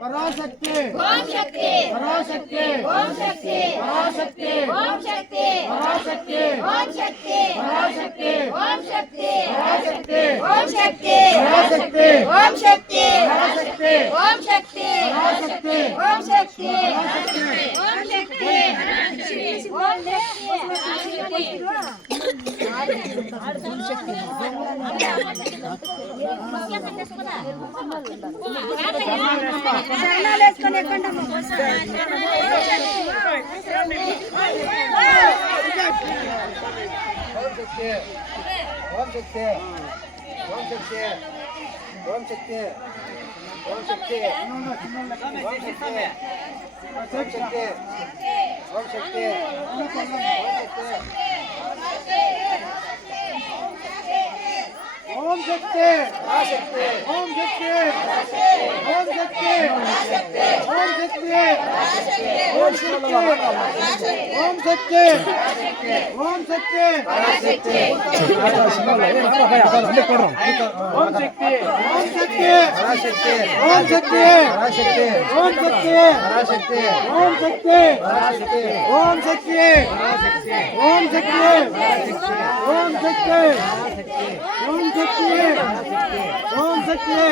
पराशक्ति ओम शक्ति पराशक्ति ओम शक्ति पराशक्ति ओम शक्ति पराशक्ति ओम शक्ति पराशक्ति ओम शक्ति पराशक्ति ओम शक्ति पराशक्ति ओम शक्ति पराशक्ति ओम शक्ति पराशक्ति ओम शक्ति ओम शक्ति ओम शक्ति ओम शक्ति ओम शक्ति ओम शक्ति ओम शक्ति ओम शक्ति ओम शक्ति ओम शक्ति ओम शक्ति ओम शक्ति ओम शक्ति ओम शक्ति ओम शक्ति ओम शक्ति ओम शक्ति ओम शक्ति ओम शक्ति